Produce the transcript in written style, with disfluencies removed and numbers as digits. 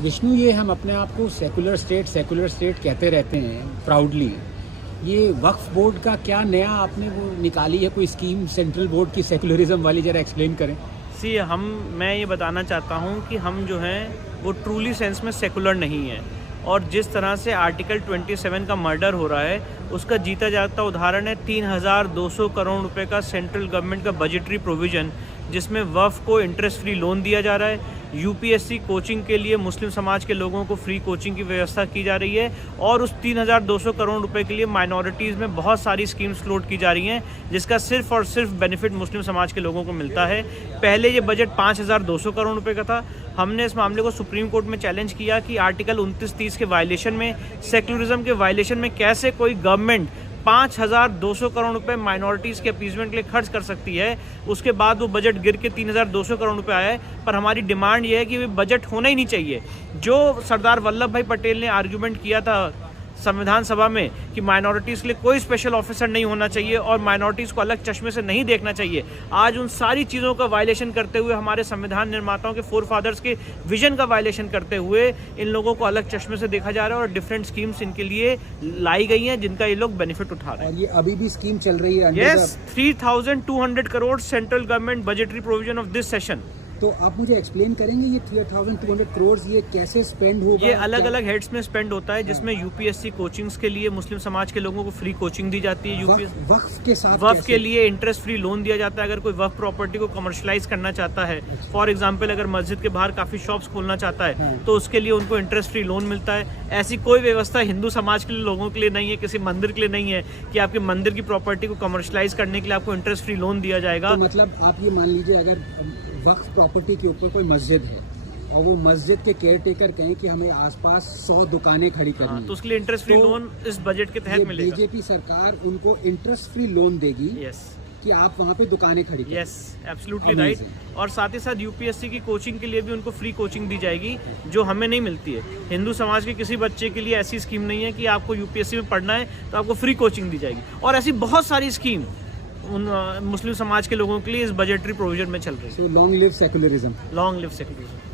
विष्णु, ये हम अपने आप को सेकुलर स्टेट कहते रहते हैं प्राउडली। ये वक्फ बोर्ड का क्या नया आपने वो निकाली है कोई स्कीम सेंट्रल बोर्ड की सेकुलरिज्म वाली, जरा एक्सप्लेन करें। मैं ये बताना चाहता हूँ कि हम जो हैं वो ट्रूली सेंस में सेकुलर नहीं है, और जिस तरह से आर्टिकल 27 का मर्डर हो रहा है उसका जीता जागता उदाहरण है 3200 करोड़ रुपए का सेंट्रल गवर्नमेंट का बजटरी प्रोविज़न, जिसमें वफ़ को इंटरेस्ट फ्री लोन दिया जा रहा है। यूपीएससी कोचिंग के लिए मुस्लिम समाज के लोगों को फ्री कोचिंग की व्यवस्था की जा रही है, और उस 3200 करोड़ रुपए के लिए माइनॉरिटीज़ में बहुत सारी स्कीम्स फ्लोट की जा रही हैं, जिसका सिर्फ और सिर्फ बेनिफिट मुस्लिम समाज के लोगों को मिलता है। पहले ये बजट 5200 करोड़ रुपए का था। हमने इस मामले को सुप्रीम कोर्ट में चैलेंज किया कि आर्टिकल 29-30 के वायलेशन में, सेक्युलरिज्म के वायलेशन में कैसे कोई गवर्नमेंट 5200 करोड़ रुपए माइनॉरिटीज़ के अपीजमेंट के लिए खर्च कर सकती है। उसके बाद वो बजट गिर के 3200 करोड़ रुपए आया है। पर हमारी डिमांड ये है कि बजट होना ही नहीं चाहिए। जो सरदार वल्लभ भाई पटेल ने आर्ग्यूमेंट किया था संविधान सभा में कि माइनॉरिटीज़ के लिए कोई स्पेशल ऑफिसर नहीं होना चाहिए और माइनॉरिटीज़ को अलग चश्मे से नहीं देखना चाहिए, आज उन सारी चीज़ों का वायलेशन करते हुए, हमारे संविधान निर्माताओं के फोरफादर्स के विजन का वायलेशन करते हुए इन लोगों को अलग चश्मे से देखा जा रहा है और डिफरेंट स्कीम्स इनके लिए लाई गई हैं जिनका ये लोग बेनिफिट उठा रहे हैं। और ये अभी भी स्कीम चल रही है? Yes, 3200 crore central government budgetary provision of this session. तो आप मुझे एक्सप्लेन करेंगे ये 3200 करोड़ ये कैसे स्पेंड होगा? ये अलग अलग हेड्स में स्पेंड होता है, जिसमें यूपीएससी कोचिंग्स के लिए मुस्लिम समाज के लोगों को फ्री कोचिंग दी जाती है। वक्फ के साथ वक्फ के लिए इंटरेस्ट फ्री लोन दिया जाता है अगर कोई वक्फ प्रॉपर्टी को कमर्शलाइज करना चाहता है। फॉर एग्जांपल, अगर मस्जिद के बाहर काफ़ी शॉप्स खोलना चाहता है तो उसके लिए उनको इंटरेस्ट फ्री लोन मिलता है। ऐसी कोई व्यवस्था हिंदू समाज के लिए लोगों के लिए नहीं है, किसी मंदिर के लिए नहीं है कि आपके मंदिर की प्रॉपर्टी को कमर्शलाइज करने के लिए आपको इंटरेस्ट फ्री लोन दिया जाएगा। तो मतलब आप ये मान लीजिए, अगर वक्फ प्रॉपर्टी के ऊपर कोई मस्जिद है और वो मस्जिद के केयर टेकर कहें कि हमें आसपास 100 दुकानें खड़ी करनी है, तो उसके लिए इंटरेस्ट फ्री लोन इस बजट के तहत मिलेगा। बीजेपी सरकार उनको इंटरेस्ट फ्री लोन देगी। यस, कि आप वहाँ पे दुकानें खड़ी करें। Yes, absolutely right. और साथ ही साथ यूपीएससी की कोचिंग के लिए भी उनको फ्री कोचिंग दी जाएगी, जो हमें नहीं मिलती है। हिंदू समाज के किसी बच्चे के लिए ऐसी स्कीम नहीं है कि आपको यूपीएससी में पढ़ना है तो आपको फ्री कोचिंग दी जाएगी, और ऐसी बहुत सारी स्कीम उन मुस्लिम समाज के लोगों के लिए इस बजटरी प्रोविजन में चल रही है। So long live secularism. Long live secularism.